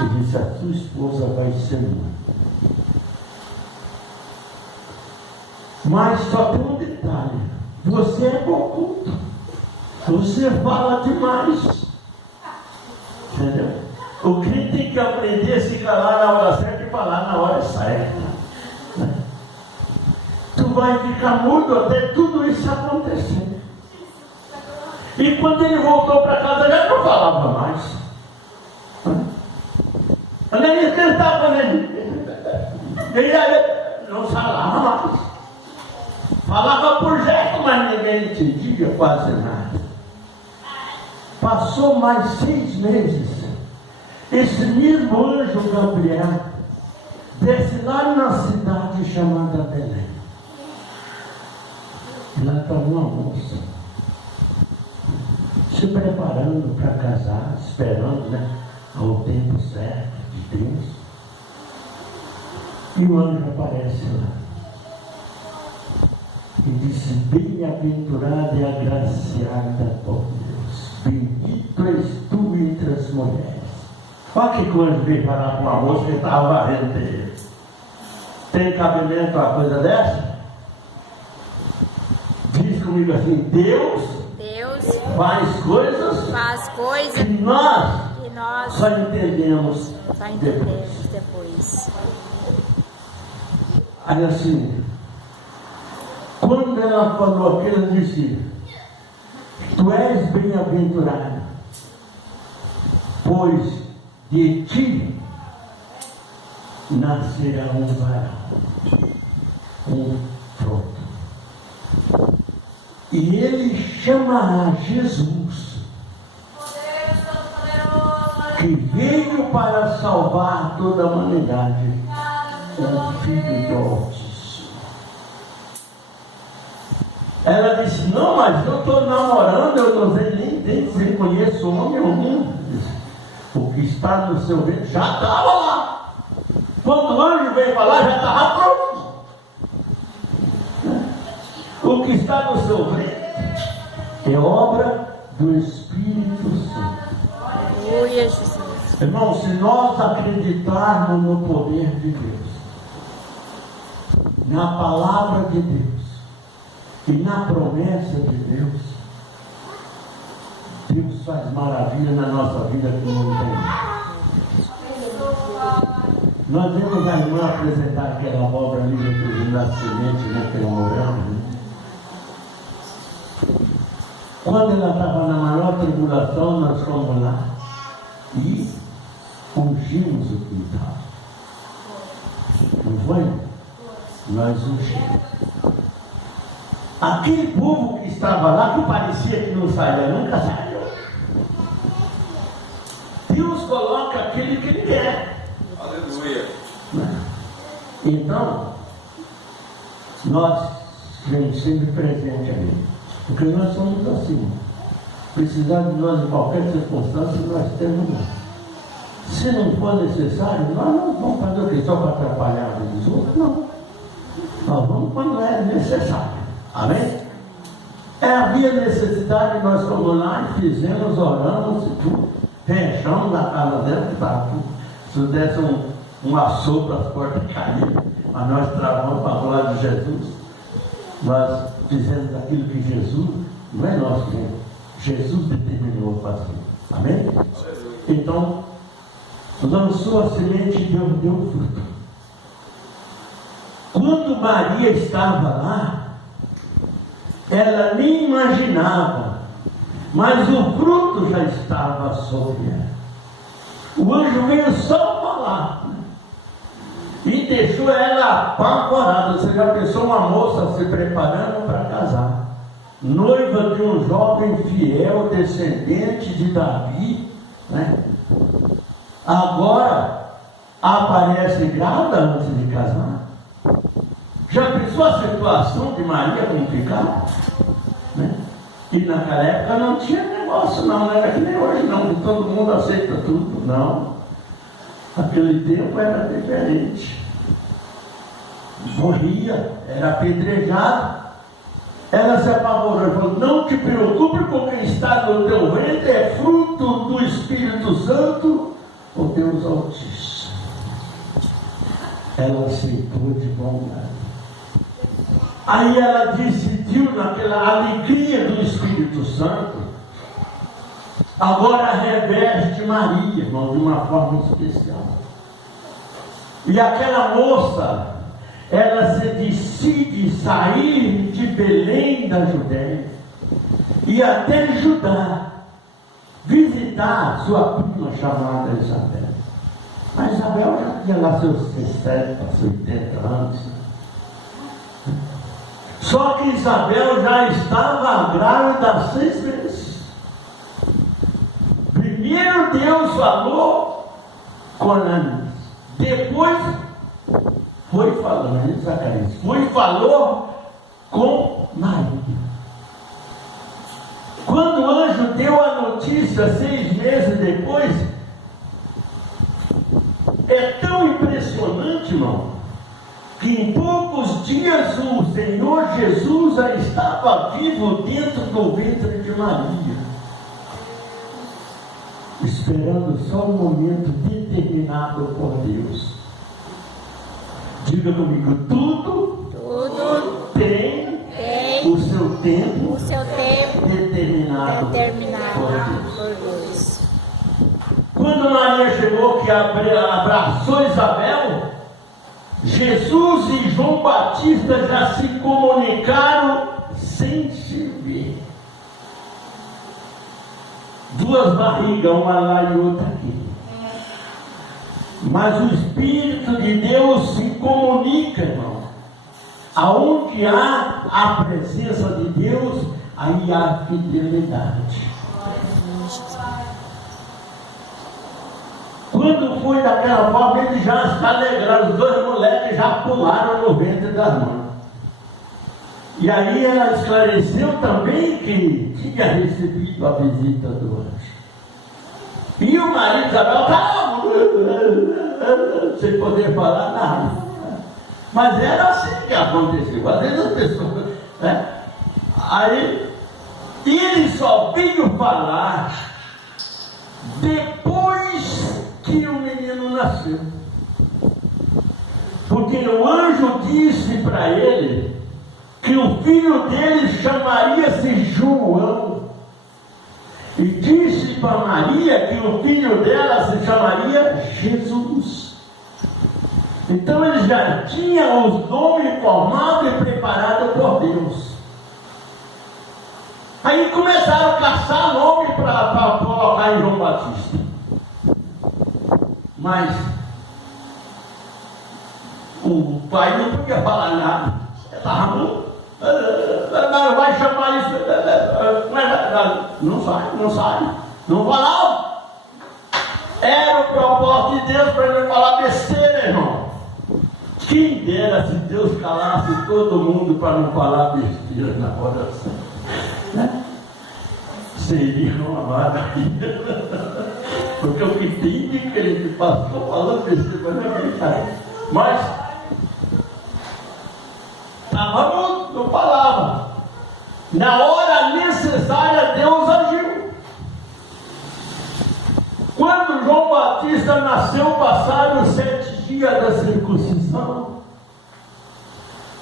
e disse: a sua esposa vai ser mãe. Mas só tem um detalhe: você é oculto, você fala demais. Entendeu? O crente tem que aprender a se calar na hora certa e falar na hora certa. Tu vai ficar mudo até tudo isso acontecer. E quando ele voltou para casa, ele não falava mais. Quando ele cantava, ele não falava mais. Falava por jeito, mas ninguém entendia quase nada. Passou mais 6 meses. Esse mesmo anjo Gabriel desce lá na cidade chamada Belém. E lá está uma moça se preparando para casar, esperando, né, ao tempo certo de Deus. E o anjo aparece lá e disse: bem-aventurada e agraciada por Deus, bendito és tu entre as mulheres. Olha que coisa veio falar com uma moça que estava varrendo terreiro. Tem cabimento uma coisa dessa? Diz comigo assim: Deus faz coisas que nós só entendemos depois. Aí assim, quando ela falou aquilo, ela disse: tu és bem-aventurada, pois de ti nascerá um varão, um fruto, e ele chamará Jesus, que veio para salvar toda a humanidade, o Filho do Altíssimo. Ela disse: não, mas eu estou namorando, eu não sei nem conheço homem algum. O que está no seu ventre já estava lá. Quando o anjo veio falar, já estava pronto. O que está no seu ventre é obra do Espírito Santo. Aleluia, Jesus. Irmão, se nós acreditarmos no poder de Deus, na palavra de Deus e na promessa de Deus, Deus faz maravilha na nossa vida que não tem. Nós vemos a irmã apresentar aquela obra ali na semente, né, que é morando, né? Quando ela estava na maior tribulação, nós fomos lá e ungimos o quintal. Não foi? Nós ungimos. Aquele povo que estava lá, que parecia que não saía, nunca saiu. Deus coloca aquele que Ele quer. Aleluia. Então, nós temos sempre presente ali. Porque nós somos assim. Precisar de nós em qualquer circunstância, nós temos lá. Se não for necessário, nós não vamos fazer o quê? Só para atrapalhar a vida dos outros? Não. Nós vamos quando é necessário. Amém? Havia necessidade, nós fomos lá e fizemos, oramos e tudo. Fechamos a casa dentro que estava tudo. Se desse um assopro, as portas caíam. Mas nós travamos para a glória de Jesus. Nós fizemos aquilo que Jesus, não é nós que Jesus determinou fazer. Amém? Então, lançou a semente e deu fruto. Quando Maria estava lá, ela nem imaginava, mas o fruto já estava sobre ela. O anjo veio só falar, né? E deixou ela apavorada. Você já pensou uma moça se preparando para casar, noiva de um jovem fiel, descendente de Davi, né? Agora aparece grávida antes de casar. Já pensou a situação de Maria como ficar? Né? E naquela época não tinha negócio, não era que nem hoje, não, que todo mundo aceita tudo, não. Aquele tempo era diferente. Morria, era apedrejado. Ela se apavorou e falou: não te preocupe, porque está no teu ventre é fruto do Espírito Santo, o Deus Altíssimo. Ela aceitou de bom grado. Aí ela decidiu, naquela alegria do Espírito Santo, agora reveste Maria, irmão, de uma forma especial. E aquela moça, ela se decide sair de Belém da Judéia e até Judá visitar sua prima chamada Isabel. Mas Isabel já tinha lá seus 60, 80 anos. Só que Isabel já estava grávida há 6 meses. Primeiro Deus falou com Ananias, depois foi falando, Zacarias, foi falou com Maria. Quando o anjo deu a notícia 6 meses depois, é tão impressionante, irmão, que em poucos dias o Senhor Jesus já estava vivo dentro do ventre de Maria, esperando só um momento determinado por Deus. Diga comigo, tudo tem o seu tempo determinado por Deus. Quando Maria chegou, que abraçou Isabel, Jesus e João Batista já se comunicaram sem se ver. 2 barrigas, uma lá e outra aqui. Mas o Espírito de Deus se comunica, irmão. Aonde há a presença de Deus, aí há fidelidade. Quando foi daquela forma, ele já está alegrado. Os 2 moleques já pularam no ventre das mães. E aí ela esclareceu também que tinha recebido a visita do anjo. E o marido de Isabel estava sem poder falar nada. Mas era assim que aconteceu. Às vezes as pessoas, né? Aí ele só veio falar depois que o menino nasceu. Porque o anjo disse para ele que o filho dele chamaria-se João. E disse para Maria que o filho dela se chamaria Jesus. Então eles já tinham os nomes formados e preparados por Deus. Aí começaram a caçar nome para colocar em João Batista. Mas o pai não podia falar nada. Estava muito. Vai chamar isso. Não sai. Não falava. Era o propósito de Deus para ele falar besteira, irmão. Quem dera se Deus calasse todo mundo para não falar besteira na oração, né? Seria uma maravilha. Porque o que tem de crente passou falando besteira, não é verdade. Mas não falava. Na hora necessária Deus agiu. Quando João Batista nasceu, passaram 7 dias da circuncisão.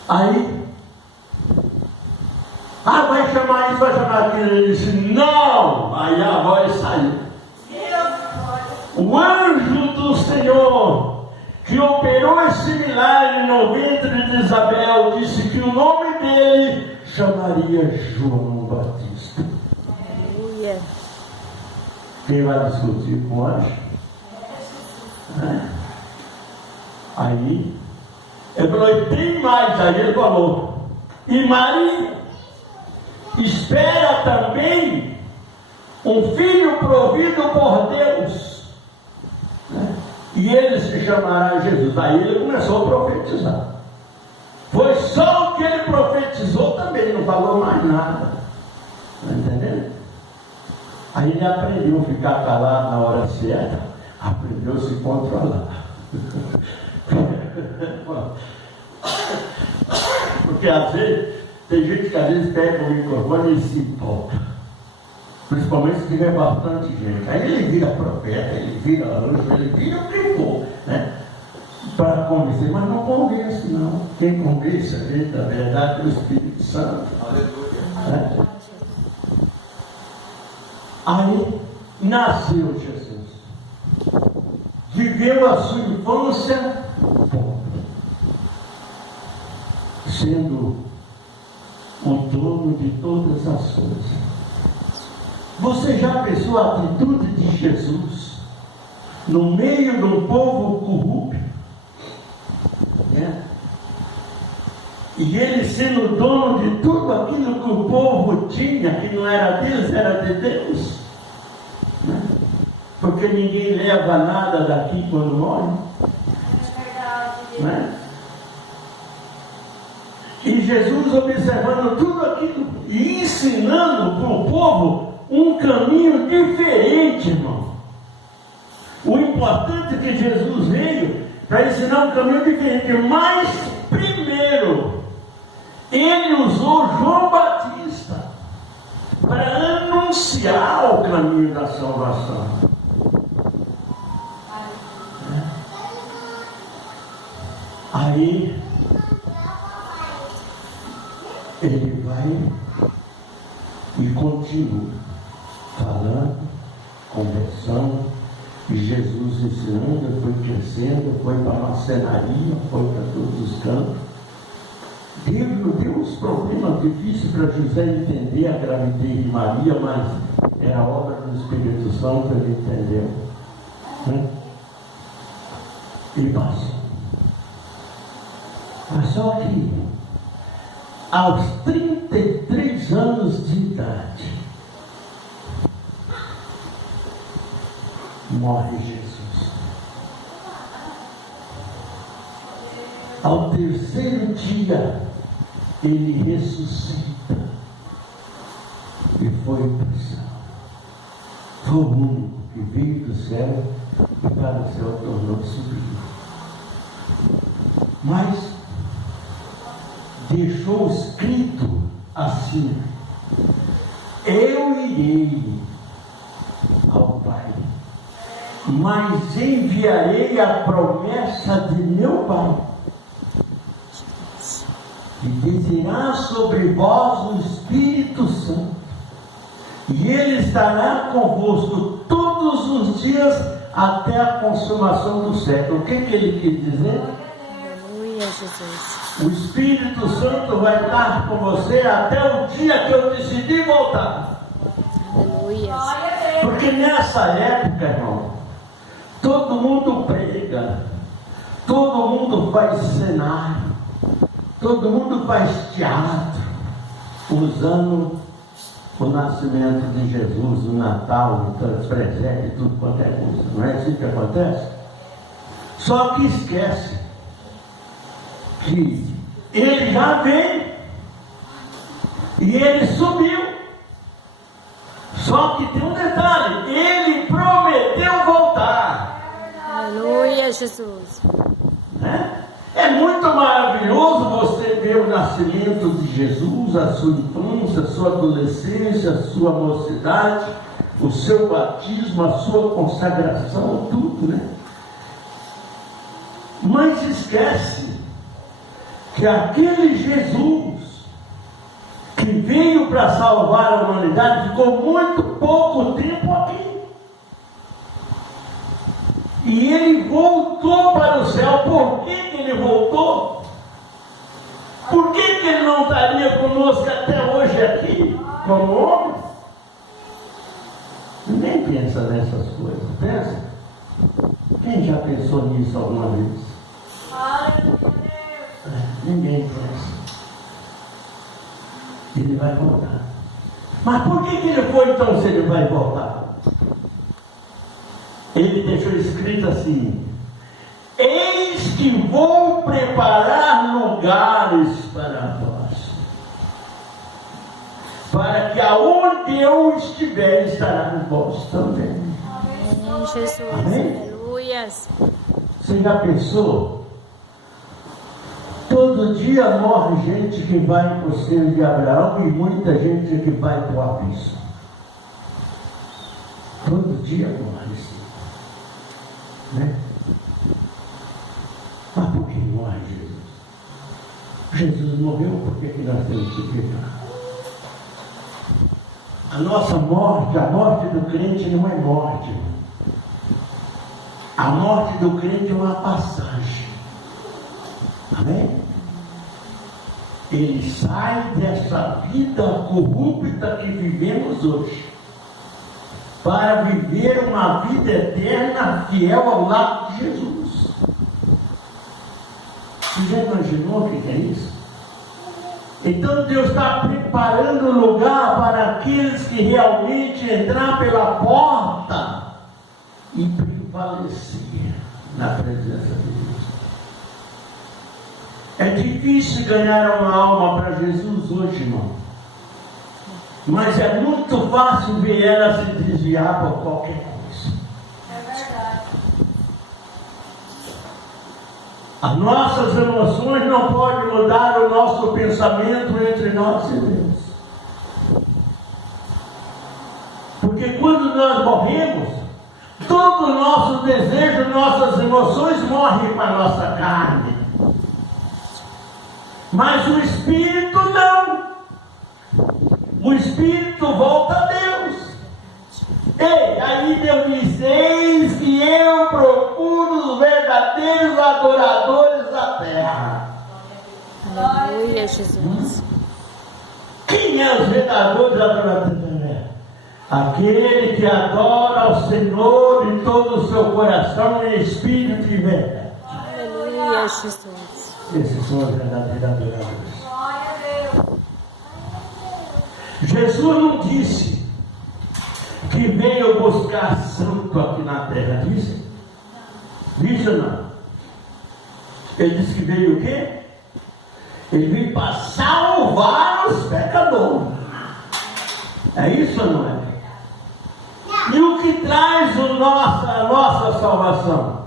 Aí, vai chamar isso, vai chamar aquilo. Ele disse, não. Aí a voz saiu. O anjo do Senhor, que operou esse milagre no ventre de Isabel, disse que o nome dele chamaria João Batista. Aleluia. Quem vai discutir com o anjo? Aí ele falou, e tem mais. Aí ele falou, e Maria espera também um filho provido por Deus, e ele se chamará Jesus. Aí ele começou a profetizar. Foi só o que ele profetizou também, não falou mais nada. Está entendendo? Aí ele aprendeu a ficar calado na hora certa, aprendeu a se controlar. Porque às vezes, tem gente que às vezes pega o microfone e se empolga. Principalmente se tiver bastante gente. Aí ele vira profeta, ele vira anjo, ele vira o que for, né? Para convencer, mas não convence, não. Quem convence a gente da verdade é o Espírito Santo. Aleluia. Né? Aí nasceu Jesus. Viveu a sua infância pobre, sendo o dono de todas as coisas. Você já pensou a atitude de Jesus no meio de um povo corrupto? Né? E ele sendo dono de tudo aquilo que o povo tinha, que não era deles, era de Deus. Né? Porque ninguém leva nada daqui quando morre. Né? E Jesus observando tudo aquilo e ensinando para o povo um caminho diferente, irmão. O importante é que Jesus veio para ensinar um caminho diferente. Mas, primeiro, ele usou João Batista para anunciar o caminho da salvação. Aí, ele vai e continua falando, conversando, e Jesus ensinando, foi crescendo, foi para a marcenaria, foi para todos os cantos. Deu uns problemas difíceis para José entender a gravidez de Maria, mas era obra do Espírito Santo, ele entendeu. Né? E passou. Mas só que aos 33 anos de idade, morre Jesus. Ao terceiro dia, ele ressuscita e foi para o céu. Foi o único que veio do céu e para o céu tornou-se vivo. Mas deixou escrito assim: eu irei ao Pai, mas enviarei a promessa de meu Pai, e descerá sobre vós o Espírito Santo, e ele estará convosco todos os dias até a consumação do século. O que ele quis dizer? Aleluia, Jesus. O Espírito Santo vai estar com você até o dia que eu decidir voltar. Aleluia. Porque nessa época, irmão, todo mundo prega, todo mundo faz cenário, todo mundo faz teatro, usando o nascimento de Jesus, o Natal, os presentes, tudo quanto é coisa. Não é assim que acontece? Só que esquece que ele já veio e ele subiu. Só que tem um detalhe: ele prometeu voltar. Aleluia, Jesus. Né? É muito maravilhoso você ver o nascimento de Jesus, a sua infância, a sua adolescência, a sua mocidade, o seu batismo, a sua consagração, tudo, né? Mas esquece que aquele Jesus que veio para salvar a humanidade ficou muito pouco tempo aqui. E ele voltou para o céu. Por que ele voltou? Por que ele não estaria conosco até hoje aqui, como homem? Ninguém pensa nessas coisas, pensa? Quem já pensou nisso alguma vez? Ninguém pensa. Ele vai voltar. Mas por que ele foi então se ele vai voltar? Ele deixou escrito assim: eis que vou preparar lugares para vós, para que aonde eu estiver estará vós também. Amém, Jesus. Amém? Aleluia. Você já pensou? Todo dia morre gente que vai para o seio de Abraão e muita gente que vai para o abismo. Todo dia morre, sim. Né? Mas por que morre Jesus? Jesus morreu, por que nós temos que pecar? A nossa morte, a morte do crente não é morte. A morte do crente é uma passagem. Amém? Ele sai dessa vida corrupta que vivemos hoje para viver uma vida eterna fiel ao lado de Jesus. Você já imaginou o que é isso? Então Deus está preparando o lugar para aqueles que realmente entrar pela porta e prevalecer na presença de Deus. É difícil ganhar uma alma para Jesus hoje, irmão. Mas é muito fácil ver ela se desviar por qualquer coisa. É verdade. As nossas emoções não podem mudar o nosso pensamento entre nós e Deus. Porque quando nós morremos, todo o nosso desejo, nossas emoções morrem com a nossa carne. Mas o Espírito não. O Espírito volta a Deus. Ei, aí Deus diz: eis que eu procuro os verdadeiros adoradores da terra. Aleluia, Jesus. Quem é os verdadeiros adoradores da terra? Aquele que adora ao Senhor de todo o seu coração em espírito e verdade. Aleluia, Jesus. Esses são os verdadeiros adoradores. Glória a Deus. Jesus não disse que veio buscar santo aqui na terra, disse? Disse ou não? Ele disse que veio o quê? Ele veio para salvar os pecadores. É isso ou não é? E o que traz a nossa salvação?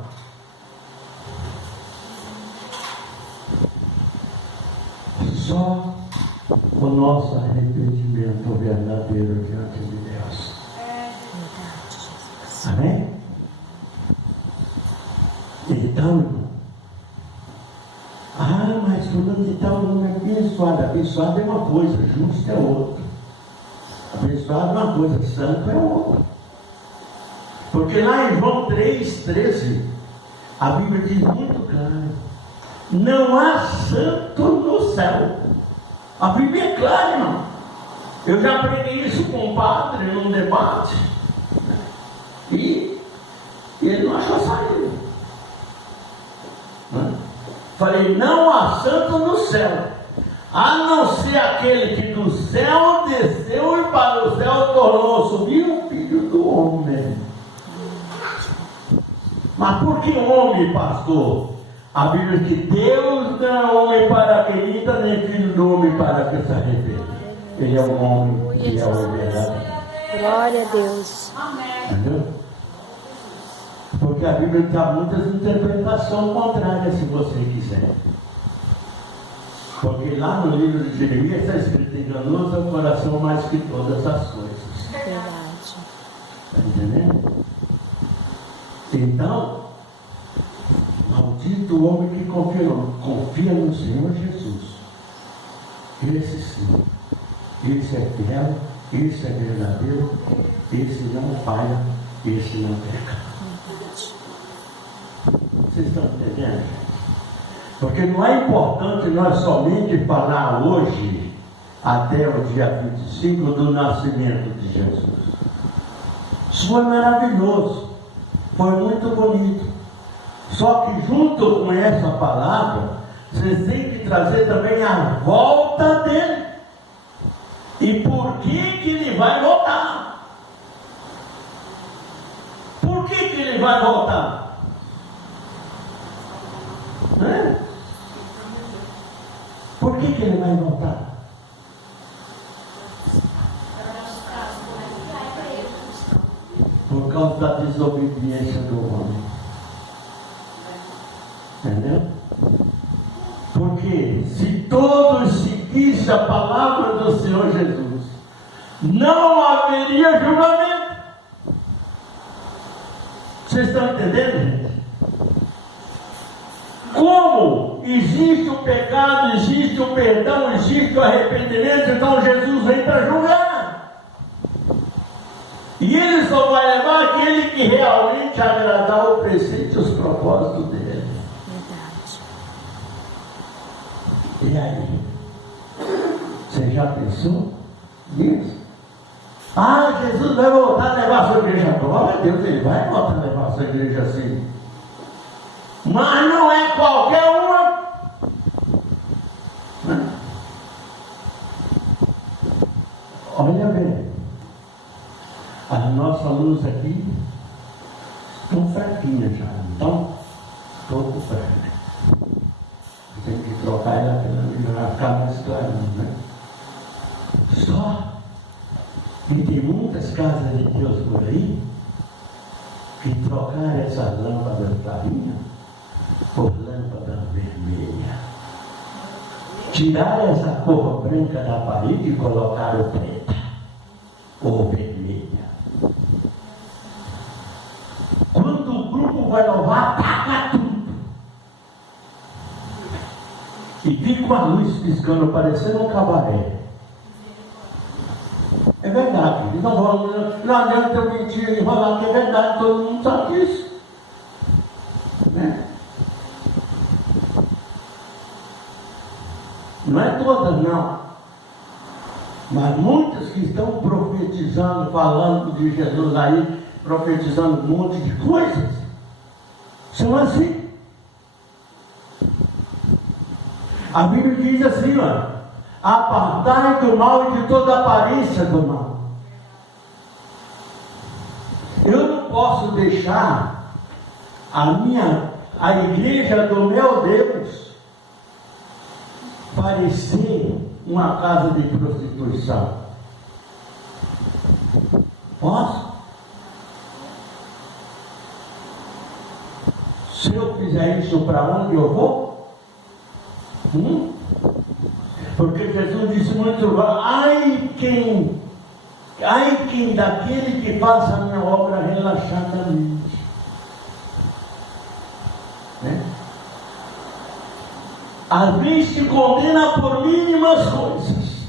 Só o nosso arrependimento verdadeiro diante de Deus. Amém? Então, mas fulano de tal não é abençoado. Abençoado é uma coisa, justo é outra. Abençoado é uma coisa, santo é outra. Porque lá em João 3,13, a Bíblia diz muito claro: não há santo no céu. A Bíblia é clara, irmão. Eu já preguei isso com um padre num debate. E ele não achou saída. Falei: não há santo no céu, a não ser aquele que do céu desceu e para o céu tornou subir o Filho do Homem. Mas por que homem, pastor? A Bíblia diz que Deus não é homem para que minta, nem filho do homem para que se arrependa. Ele é um homem que é o verdadeiro. Glória a Deus. Amém. Entendeu? Porque a Bíblia dá muitas interpretações contrárias, se você quiser. Porque lá no livro de Jeremias está escrito: enganoso é o coração mais que todas as coisas. Verdade. Está entendendo? Então, maldito o homem que confia no Senhor Jesus. Esse sim, esse é fiel, esse é verdadeiro, esse não falha, esse não peca. Vocês estão entendendo, gente? Porque não é importante nós somente falar hoje, até o dia 25, do nascimento de Jesus. Isso foi maravilhoso, foi muito bonito. Só que junto com essa palavra, vocês têm que trazer também a volta dele. E por que ele vai voltar? Por que ele vai voltar? Por que ele vai voltar? Por causa da desobediência do homem. Entendeu? Porque se todos seguissem a palavra do Senhor Jesus, não haveria julgamento. Vocês estão entendendo, gente? Como existe o pecado, existe o perdão, existe o arrependimento, então Jesus vem para julgar. E ele só vai levar aquele que realmente agradar o preceito e os propósitos dele. Verdade. E aí? Você já pensou nisso? Ah, Jesus vai voltar a levar a sua igreja. Glória a Deus, ele vai voltar a levar a sua igreja assim. Mas não é qualquer uma. Olha bem, a nossa luz aqui estão fraquinhas já, então pouco fraca. Tem que trocar ela para ficar mais clarinha, né? Só que tem muitas casas de Deus por aí que trocaram essas lâmpadas clarinhas por lâmpada vermelha. Tiraram essa cor branca da parede e colocaram preta ou vermelha. Quando o grupo vai louvar, apaga tudo. E fica com a luz piscando, parecendo um cabaré. É verdade. Eles não vão, não adianta eu mentir e enrolar, que é verdade, todo mundo sabe disso. Né? Não é todas, não. Mas muitas que estão profetizando, falando de Jesus aí, profetizando um monte de coisas, são assim. A Bíblia diz assim, ó: apartai do mal e de toda aparência do mal. Eu não posso deixar a igreja do meu Deus parecer uma casa de prostituição. Posso? Se eu fizer isso, para onde eu vou? Porque Jesus disse muito: ai quem daquele que faça a minha obra relaxadamente. Né? Às vezes te condena por mínimas coisas.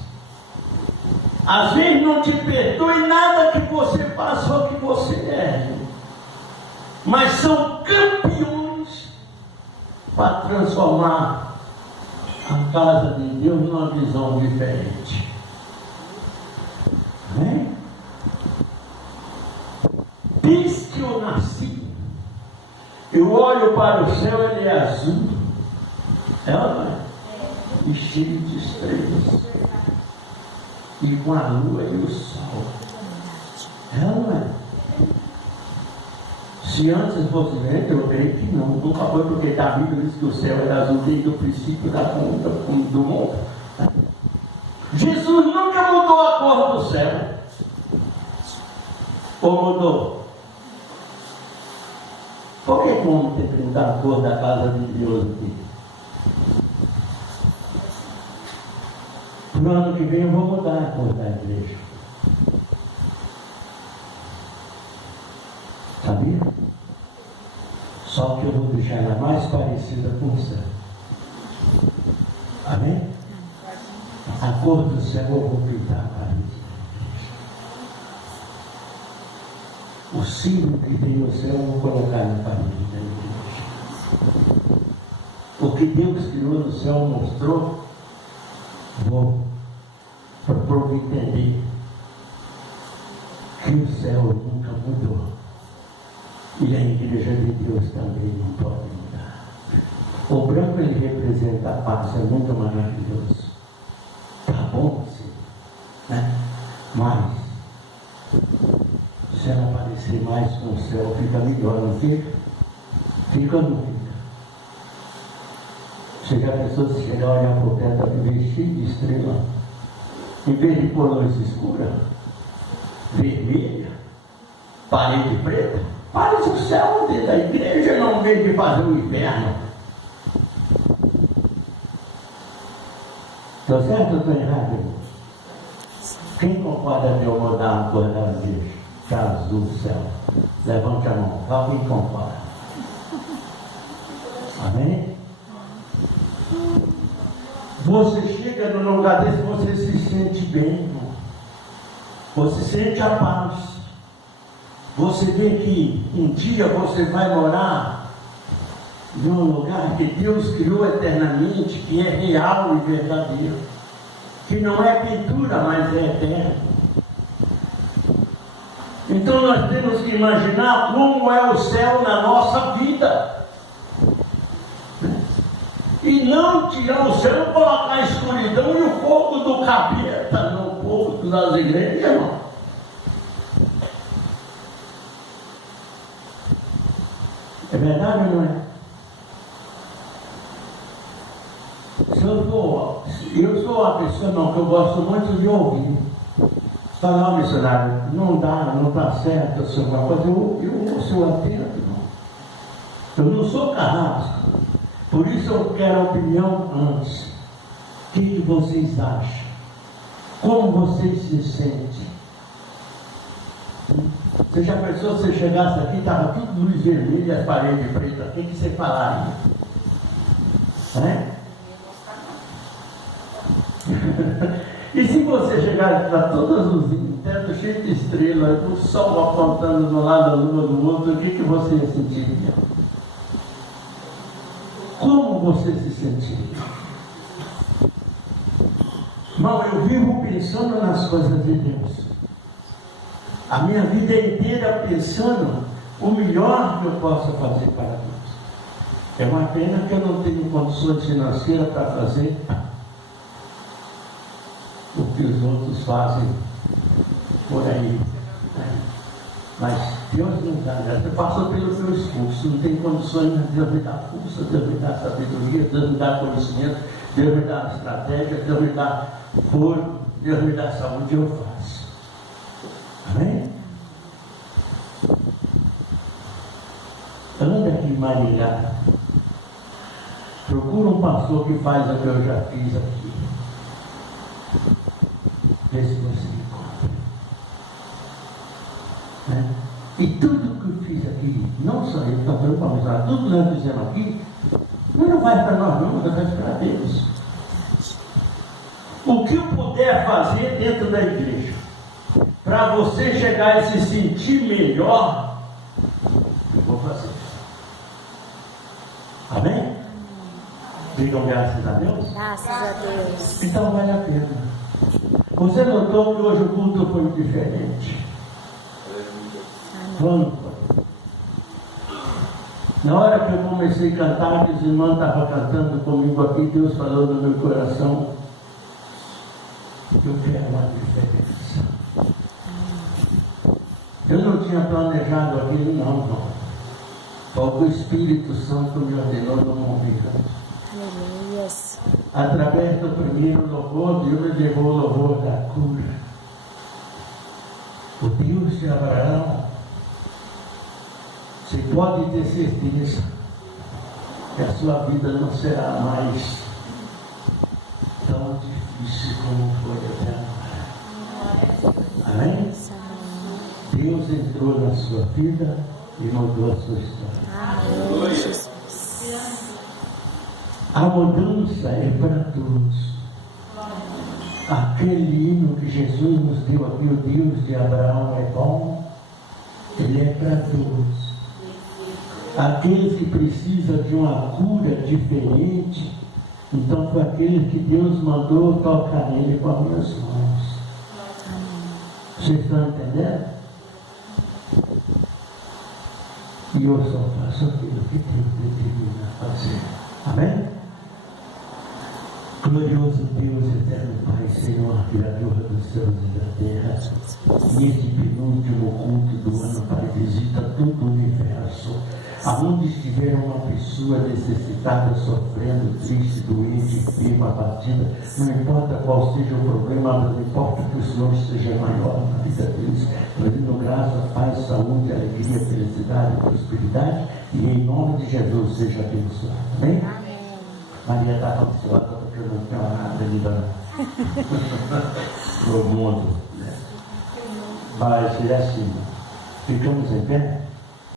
Às vezes não te perdoe nada que você faça ou que você erre. Mas são campeões para transformar a casa de Deus numa visão diferente. Amém? Desde que eu nasci, eu olho para o céu, ele é azul. Ela é? E cheio de estrelas. E com a lua e o sol. Ela não é? Se antes fosse vento, eu creio que não. Nunca foi, porque a Bíblia diz que o céu era azul desde o princípio do mundo. Jesus nunca mudou a cor do céu. Ou mudou? Por que como tem que mudar a cor da casa de Deus aqui? No ano que vem eu vou mudar a cor da igreja. Sabia? Só que eu vou deixar ela mais parecida com o céu. Amém? A cor do céu eu vou pintar a parede. O símbolo que tem no céu eu vou colocar na parede da igreja. O que Deus criou no céu mostrou, vou propor entender que o céu nunca mudou. E a igreja de Deus também não pode mudar. O branco, ele representa a paz, é muito maravilhoso. Tá bom, sim, né? Mas se ela parecer mais com o céu, fica melhor, não fica? Fica ou não fica? Você já pensou se chegar a olhar para o teto e ver cheio de estrela? Em vez de pôr luz escura, vermelha, parede preta, parece o céu dentro da igreja, não vem de fazer o inverno. Estou certo ou estou errado? Quem concorda de eu mudar a cor da igreja? azul do céu. Levante a mão, alguém compara. Amém? Você chega num lugar desse, você se sente bem, irmão. Você sente a paz. Você vê que um dia você vai morar em um lugar que Deus criou eternamente, que é real e verdadeiro, que não é pintura, mas é eterno. Então nós temos que imaginar como é o céu na nossa vida. E não tirar o céu, colocar a escuridão e o fogo do capeta no povo das igrejas, irmão. É verdade ou não é? Eu sou uma pessoa não, que eu gosto muito de ouvir. Falar, missionário, não está certo, assim, uma coisa, eu sou atento, irmão. Eu não sou carrasco. Por isso eu quero a opinião antes. O que vocês acham? Como vocês se sentem? Você já pensou se você chegasse aqui, estava tudo luz vermelha e as paredes pretas, o que você falaria? Né? E se você chegar e está todas luzinhas, teto cheio de estrelas, o sol apontando de um lado, a lua do outro, o que você ia sentir? Como você se sentiria? Irmão, eu vivo pensando nas coisas de Deus. A minha vida inteira pensando o melhor que eu possa fazer para Deus. É uma pena que eu não tenho condições financeiras para fazer o que os outros fazem por aí. Mas Deus nos dá, eu passo pelo meu esforço, não tenho condições, mas Deus me dá força, Deus me dá sabedoria, Deus me dá conhecimento, Deus me dá estratégia, Deus me dá força, Deus me dá saúde, eu faço. Amém? Anda aqui em Maringá, procura um pastor que faz o que eu já fiz aqui. Vê se você encontra. Né? E tudo que eu fiz aqui, não só eu, estou falando para mostrar, tudo que nós fizemos aqui, não vai para nós não, mas vai para Deus. O que eu puder fazer dentro da igreja, para você chegar e se sentir melhor, eu vou fazer. Amém? Digam graças a Deus? Graças a Deus. Então vale a pena. Você notou que hoje o culto foi diferente? Quando foi? Na hora que eu comecei a cantar, que os irmãos estavam cantando comigo aqui, Deus falou no meu coração, eu quero uma diferença. Eu não tinha planejado aquilo, não. Só que o Espírito Santo me ordenou no momento. Aleluia. Através do primeiro louvor, Deus me levou o louvor da cura. O Deus de Abraão, você pode ter certeza que a sua vida não será mais tão difícil como foi até agora. Amém? Deus entrou na sua vida e mudou a sua história. Amém, Jesus. A mudança é para todos. Aquele hino que Jesus nos deu aqui, o Deus de Abraão é bom, ele é para todos. Aqueles que precisam de uma cura diferente, então foi aquele que Deus mandou tocar nele com as minhas mãos. Vocês estão entendendo? E eu só faço aquilo que Deus determina fazer. Amém? Glorioso Deus, eterno Pai, Senhor, Criador dos céus e da terra, neste penúltimo culto do ano, Pai, visita todo o universo, aonde estiver uma pessoa necessitada, sofrendo, triste, doente, enferma, abatida, não importa qual seja o problema, mas não importa que o Senhor seja maior na vida deles, dando graça, paz, saúde, alegria, felicidade, prosperidade, e em nome de Jesus seja abençoado. Amém? Maria estava ansiosa porque eu não tinha nada ainda no mundo. Mas é assim. Ficamos em pé?